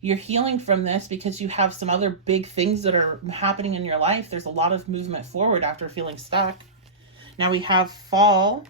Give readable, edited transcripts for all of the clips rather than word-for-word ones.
you're healing from this because you have some other big things that are happening in your life. There's a lot of movement forward after feeling stuck. Now we have fall,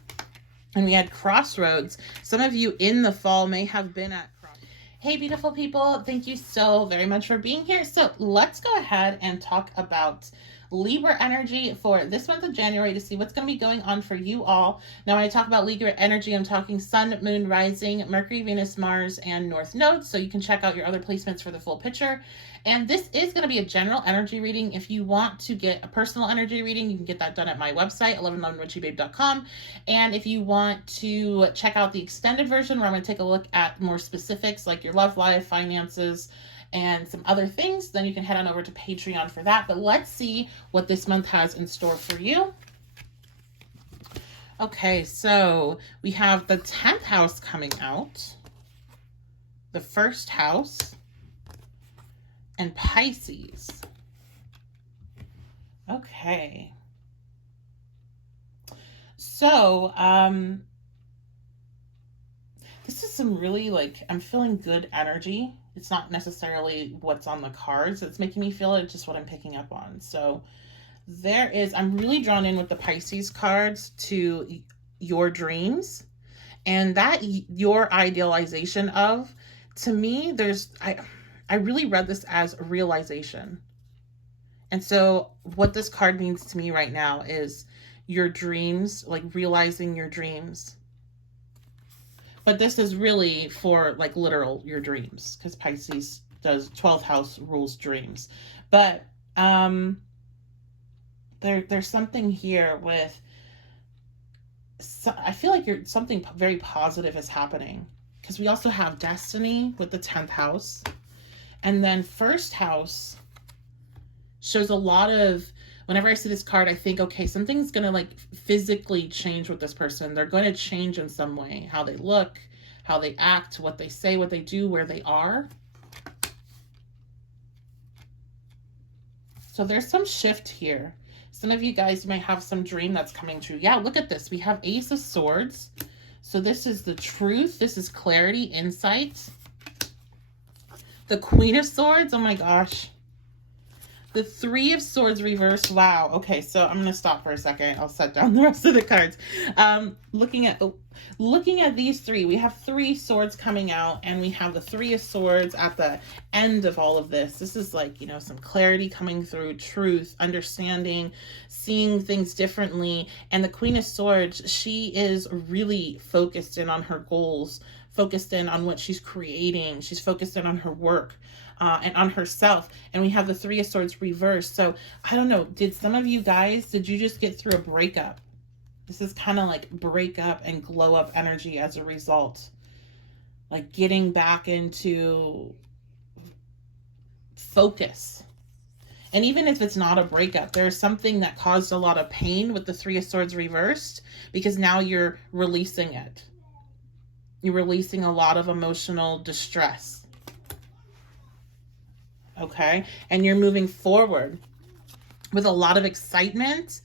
and we had crossroads. Some of you in the fall may have been at crossroads. Hey, beautiful people. Thank you so very much for being here. So let's go ahead and talk about Libra energy for this month of January to see what's going to be going on for you all. Now, when I talk about Libra energy, I'm talking Sun, Moon, Rising, Mercury, Venus, Mars, and North Nodes. So you can check out your other placements for the full picture. And this is going to be a general energy reading. If you want to get a personal energy reading, you can get that done at my website, 1111witchybabe.com. And if you want to check out the extended version, where I'm going to take a look at more specifics like your love life, finances, and some other things, then you can head on over to Patreon for that. But let's see what this month has in store for you. Okay, so we have the 10th house coming out, the first house, and Pisces. Okay. So, this is some really, I'm feeling good energy. It's not necessarily what's on the cards that's making me feel it, it's just what I'm picking up on. So I'm really drawn in with the Pisces cards to your dreams, and that your idealization of, to me, I really read this as realization. And so what this card means to me right now is your dreams, like realizing your dreams. But this is really for literal your dreams, because Pisces does 12th house rules dreams. But there's something here with, I feel like something very positive is happening, because we also have destiny with the 10th house. And then first house shows a lot of, whenever I see this card, I think, okay, something's going to physically change with this person. They're going to change in some way, how they look, how they act, what they say, what they do, where they are. So there's some shift here. Some of you guys may have some dream that's coming true. Yeah, look at this. We have Ace of Swords. So this is the truth. This is clarity, insight. The Queen of Swords. Oh my gosh. The Three of Swords reversed. Wow. Okay, so I'm going to stop for a second. I'll set down the rest of the cards. Looking at these three, we have 3 swords coming out, and we have the Three of Swords at the end of all of this. This is some clarity coming through, truth, understanding, seeing things differently. And the Queen of Swords, she is really focused in on her goals, focused in on what she's creating. She's focused in on her work. And on herself. And we have the Three of Swords reversed. So I don't know, did you just get through a breakup? This is kind of like break up and glow up energy as a result. Like getting back into focus. And even if it's not a breakup, there's something that caused a lot of pain with the Three of Swords reversed, because now you're releasing it. You're releasing a lot of emotional distress. Okay, and you're moving forward with a lot of excitement.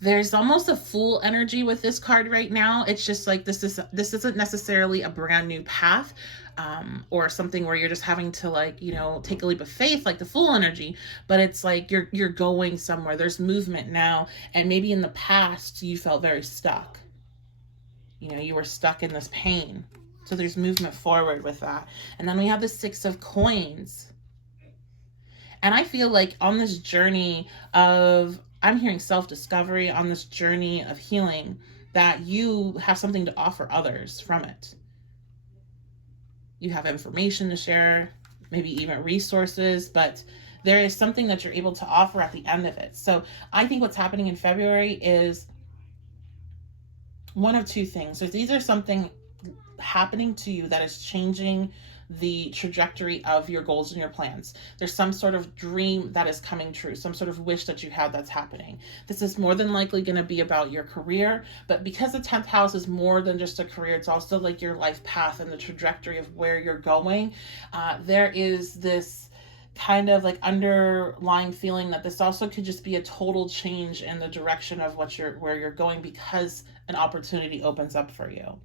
There's almost a Fool energy with this card right now. It's just like this isn't necessarily a brand new path, or something where you're just having to take a leap of faith, like the Fool energy. But it's like you're going somewhere. There's movement now, and maybe in the past you felt very stuck. You were stuck in this pain. So there's movement forward with that. And then we have the Six of Coins. And I feel like on this journey of, I'm hearing self-discovery, on this journey of healing, that you have something to offer others from it. You have information to share, maybe even resources, but there is something that you're able to offer at the end of it. So I think what's happening in February is one of two things. So it's either something happening to you that is changing the trajectory of your goals and your plans. There's some sort of dream that is coming true, some sort of wish that you had that's happening. This is more than likely going to be about your career, but because the 10th house is more than just a career, it's also like your life path and the trajectory of where you're going. There is this kind of underlying feeling that this also could just be a total change in the direction of where you're going, because an opportunity opens up for you.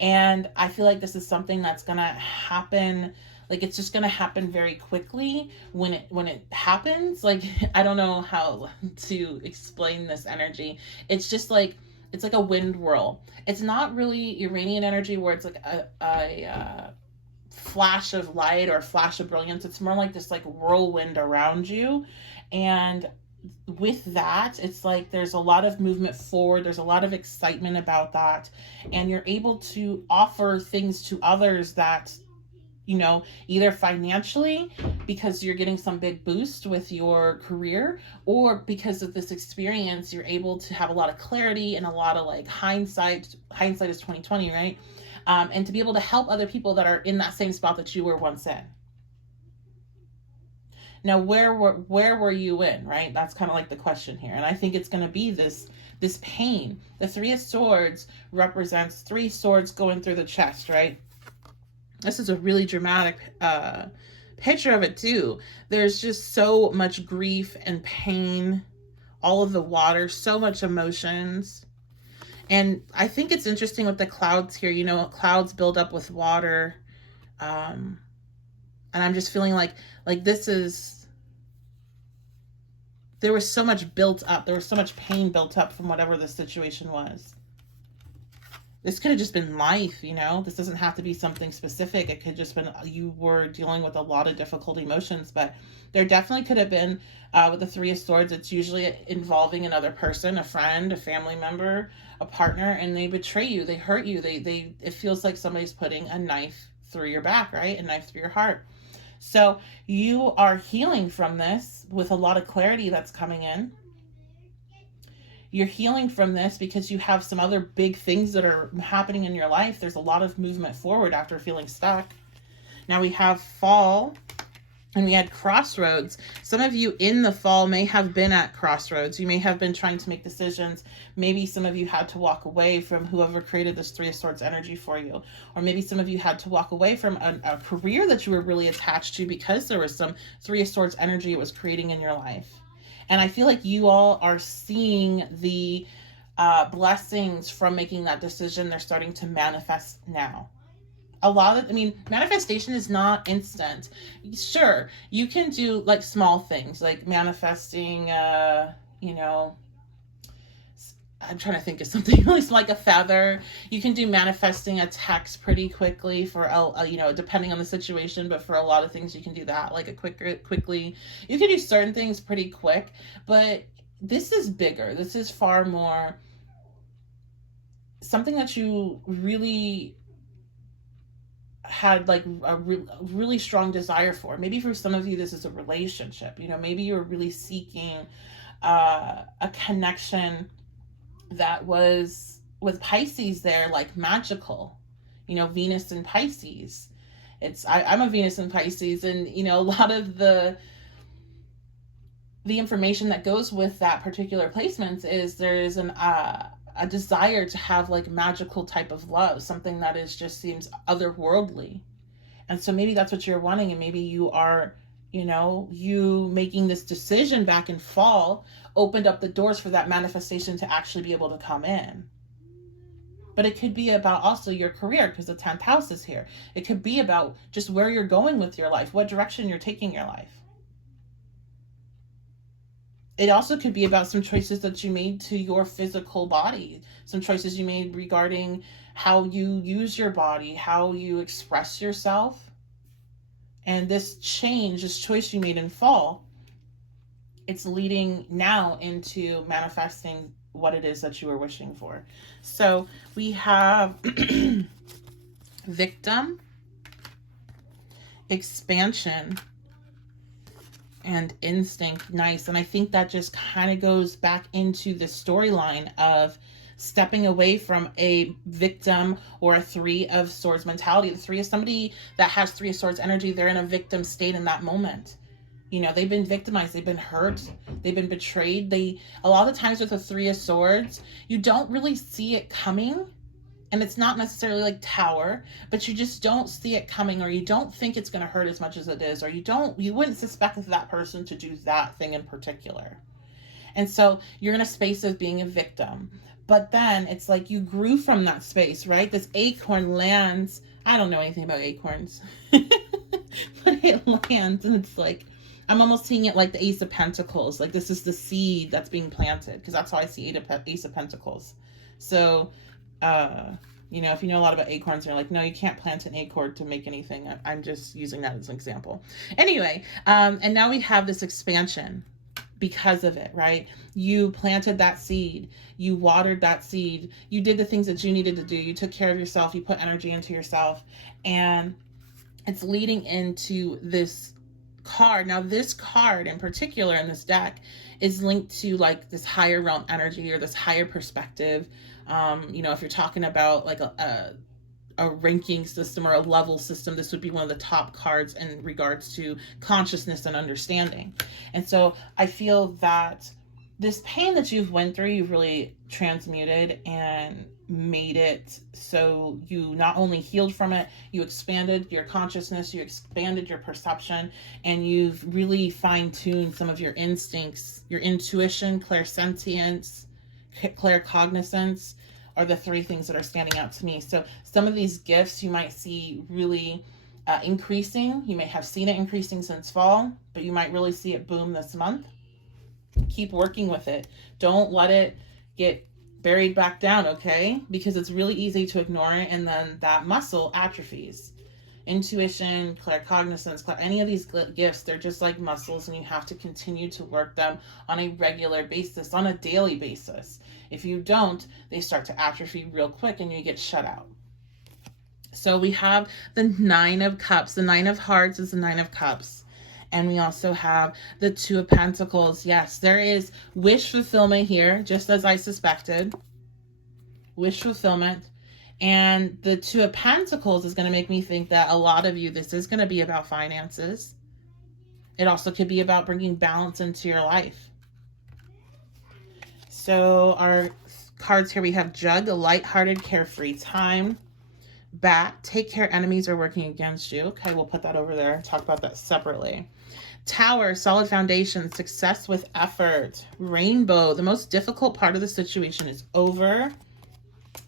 And I feel like this is something that's going to happen. Like, it's just going to happen very quickly when it happens. Like, I don't know how to explain this energy. It's just like, it's like a wind whirl. It's not really Uranian energy where it's like a flash of light or a flash of brilliance. It's more like this like whirlwind around you. And with that, it's like there's a lot of movement forward, there's a lot of excitement about that, and you're able to offer things to others that, you know, either financially because you're getting some big boost with your career, or because of this experience you're able to have a lot of clarity and a lot of like hindsight is 2020, right? And to be able to help other people that are in that same spot that you were once in. Now, where were you in, right? That's kind of like the question here. And I think it's going to be this pain. The Three of Swords represents three swords going through the chest, right? This is a really dramatic picture of it too. There's just so much grief and pain, all of the water, so much emotions. And I think it's interesting with the clouds here. You know, clouds build up with water. And I'm just feeling like this is, there was so much built up. There was so much pain built up from whatever the situation was. This could have just been life, you know? This doesn't have to be something specific. It could just been you were dealing with a lot of difficult emotions, but there definitely could have been, with the Three of Swords, it's usually involving another person, a friend, a family member, a partner, and they betray you, they hurt you, it feels like somebody's putting a knife through your back, right? A knife through your heart. So you are healing from this with a lot of clarity that's coming in. You're healing from this because you have some other big things that are happening in your life. There's a lot of movement forward after feeling stuck. Now we have fall and we had crossroads. Some of you in the fall may have been at crossroads. You may have been trying to make decisions. Maybe some of you had to walk away from whoever created this Three of Swords energy for you. Or maybe some of you had to walk away from a career that you were really attached to because there was some Three of Swords energy it was creating in your life. And I feel like you all are seeing the blessings from making that decision. They're starting to manifest now. Manifestation is not instant. Sure, you can do like small things like manifesting, I'm trying to think of something really like a feather. You can do manifesting a text pretty quickly for, depending on the situation, but for a lot of things you can do that like quickly. You can do certain things pretty quick, but this is bigger. This is far more something that you really had like a really strong desire for. Maybe for some of you, this is a relationship. Maybe you're really seeking a connection that was with Pisces there, like magical, Venus and Pisces. I'm a Venus and Pisces, and a lot of the information that goes with that particular placement is there is a desire to have like magical type of love, something that is just seems otherworldly. And so maybe that's what you're wanting, and maybe you are, you making this decision back in fall opened up the doors for that manifestation to actually be able to come in. But it could be about also your career, because the 10th house is here. It could be about just where you're going with your life, what direction you're taking your life. It also could be about some choices that you made to your physical body, some choices you made regarding how you use your body, how you express yourself. And this change, this choice you made in fall, it's leading now into manifesting what it is that you were wishing for. So we have victim, expansion, and instinct. Nice. And I think that just kind of goes back into the storyline of stepping away from a victim or a Three of Swords mentality. The Three is somebody that has Three of Swords energy. They're in a victim state in that moment. They've been victimized, they've been hurt, they've been betrayed. A lot of times with the Three of Swords, you don't really see it coming. And it's not necessarily like Tower, but you just don't see it coming, or you don't think it's going to hurt as much as it is, or you wouldn't suspect that person to do that thing in particular. And so you're in a space of being a victim. but then it's like you grew from that space, right? This acorn lands. I don't know anything about acorns. But it lands, and it's like, I'm almost seeing it like the Ace of Pentacles. Like this is the seed that's being planted, because that's how I see Ace of Pentacles. So, you know, if you know a lot about acorns, you're like, no, you can't plant an acorn to make anything. I'm just using that as an example. Anyway, and now we have this expansion because of it, right? You planted that seed, you watered that seed, you did the things that you needed to do, you took care of yourself, you put energy into yourself, and it's leading into this card. Now, this card in particular in this deck is linked to like this higher realm energy or this higher perspective. You know, if you're talking about like a ranking system or a level system, this would be one of the top cards in regards to consciousness and understanding. And so I feel that this pain that you've went through, you've really transmuted and made it so you not only healed from it, you expanded your consciousness, you expanded your perception, and you've really fine-tuned some of your instincts, your intuition, clairsentience, claircognizance are the three things that are standing out to me. So some of these gifts you might see really increasing. You may have seen it increasing since fall, but you might really see it boom this month. Keep working with it. Don't let it get buried back down, okay? Because it's really easy to ignore it, and then that muscle atrophies. Intuition, claircognizance, any of these gifts, they're just like muscles, and you have to continue to work them on a regular basis, on a daily basis. If you don't, they start to atrophy real quick and you get shut out. So we have the Nine of Cups. The Nine of Hearts is the Nine of Cups. And we also have the Two of Pentacles. Yes, there is wish fulfillment here, just as I suspected. Wish fulfillment. And the Two of Pentacles is going to make me think that a lot of you, this is going to be about finances. It also could be about bringing balance into your life. So our cards here, we have Jug, a lighthearted, carefree time. Bat, take care, enemies are working against you. Okay, we'll put that over there and talk about that separately. Tower, solid foundation, success with effort. Rainbow, the most difficult part of the situation is over.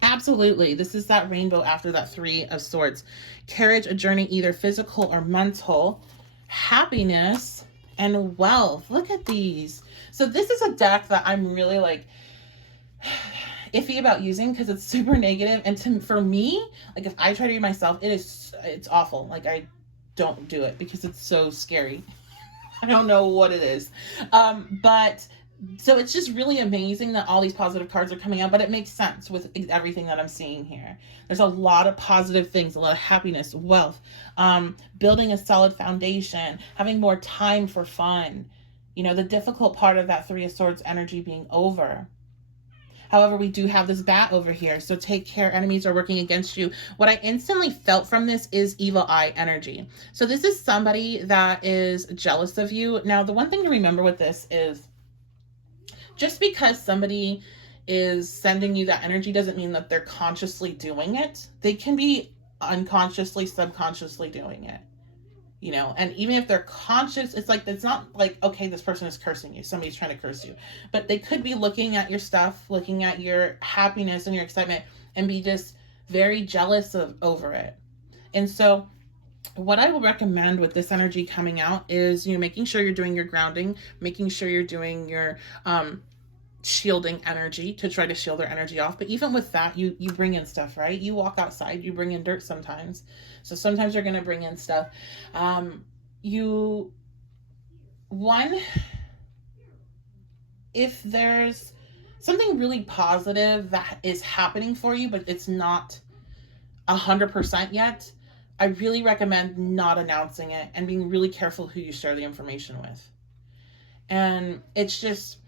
Absolutely. This is that rainbow after that Three of Swords. Courage, a journey either physical or mental. Happiness and wealth. Look at these. So this is a deck that I'm really like iffy about using because it's super negative. And for me, like if I try to read myself, it's awful. Like I don't do it because it's so scary. I don't know what it is. But so it's just really amazing that all these positive cards are coming out, but it makes sense with everything that I'm seeing here. There's a lot of positive things, a lot of happiness, wealth, building a solid foundation, having more time for fun. You know, the difficult part of that Three of Swords energy being over. However, we do have this bat over here. So take care, enemies are working against you. What I instantly felt from this is evil eye energy. So this is somebody that is jealous of you. Now, the one thing to remember with this is just because somebody is sending you that energy doesn't mean that they're consciously doing it. They can be unconsciously, subconsciously doing it. You know, and even if they're conscious, it's like, it's not like, okay, this person is cursing you. Somebody's trying to curse you. But they could be looking at your stuff, looking at your happiness and your excitement and be just very jealous over it. And so what I will recommend with this energy coming out is, you know, making sure you're doing your grounding, making sure you're doing your shielding energy to try to shield their energy off. But even with that, you bring in stuff, right? You walk outside, you bring in dirt sometimes. So sometimes you're going to bring in stuff. If there's something really positive that is happening for you, but it's not 100% yet, I really recommend not announcing it and being really careful who you share the information with. And it's just,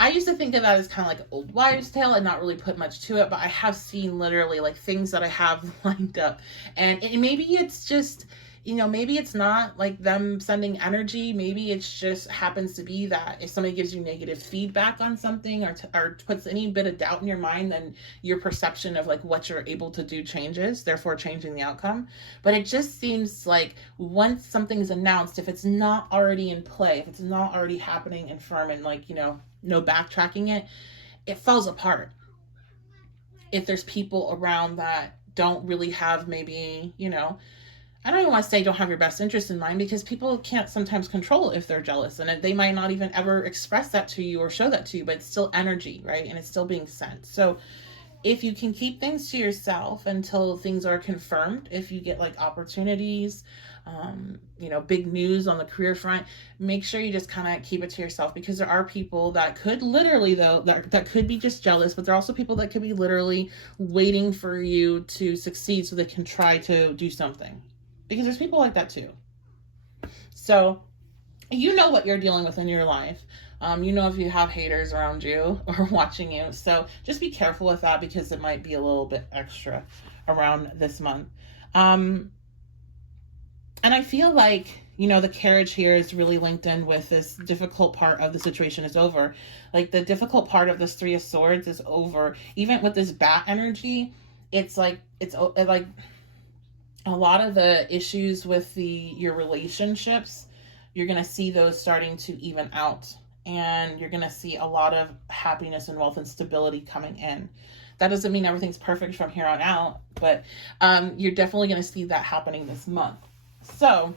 I used to think of that as kind of like an old wives' tale and not really put much to it, but I have seen literally like things that I have lined up. And maybe it's just, you know, maybe it's not like them sending energy. Maybe it's just happens to be that if somebody gives you negative feedback on something or puts any bit of doubt in your mind, then your perception of like what you're able to do changes, therefore changing the outcome. But it just seems like once something's announced, if it's not already in play, if it's not already happening and firm and like, you know, no backtracking it, it falls apart. if there's people around that don't really have maybe, you know, I don't even want to say don't have your best interest in mind, because people can't sometimes control if they're jealous, and they might not even ever express that to you or show that to you, but it's still energy, right? And it's still being sent. So if you can keep things to yourself until things are confirmed, if you get like opportunities, you know, big news on the career front, make sure you just kind of keep it to yourself, because there are people that could literally, though, that could be just jealous, but there are also people that could be literally waiting for you to succeed so they can try to do something, because there's people like that too. So you know what you're dealing with in your life. You know if you have haters around you or watching you. So just be careful with that, because it might be a little bit extra around this month. And I feel like, you know, the carriage here is really linked in with this difficult part of the situation is over. Like the difficult part of this Three of Swords is over. Even with this bat energy, it's like a lot of the issues with your relationships, you're going to see those starting to even out, and you're going to see a lot of happiness and wealth and stability coming in. That doesn't mean everything's perfect from here on out, but you're definitely going to see that happening this month. So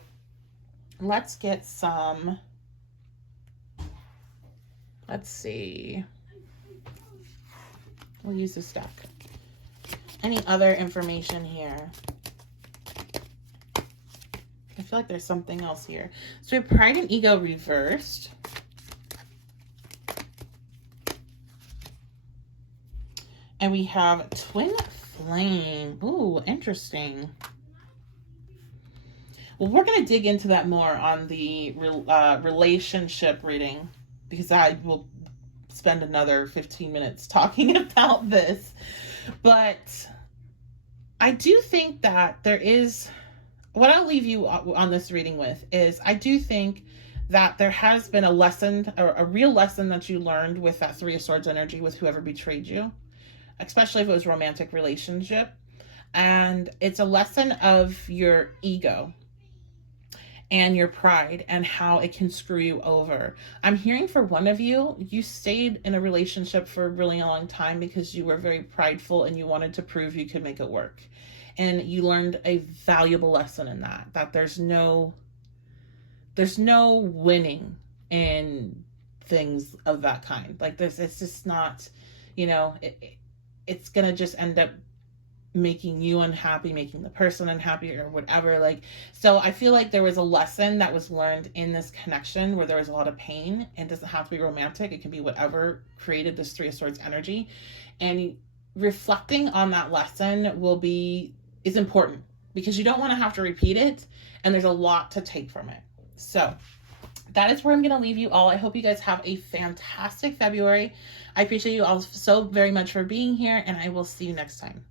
let's get some, let's see, we'll use this deck. Any other information here? I feel like there's something else here. So we have Pride and Ego reversed. And we have Twin Flame. Ooh, interesting. Well, we're going to dig into that more on the relationship reading, because I will spend another 15 minutes talking about this. But I do think that there is, what I'll leave you on this reading with is, I do think that there has been a lesson, or a real lesson that you learned with that Three of Swords energy with whoever betrayed you, especially if it was a romantic relationship. And it's a lesson of your ego and your pride and how it can screw you over. I'm hearing for one of you, you stayed in a relationship for a really long time because you were very prideful and you wanted to prove you could make it work. And you learned a valuable lesson in that there's no winning in things of that kind. Like this, it's just not, you know, it's going to just end up making you unhappy, making the person unhappy, or whatever. Like, so I feel like there was a lesson that was learned in this connection where there was a lot of pain, and it doesn't have to be romantic. It can be whatever created this Three of Swords energy. And reflecting on that lesson is important, because you don't want to have to repeat it, and there's a lot to take from it. So that is where I'm going to leave you all. I hope you guys have a fantastic February. I appreciate you all so very much for being here, and I will see you next time.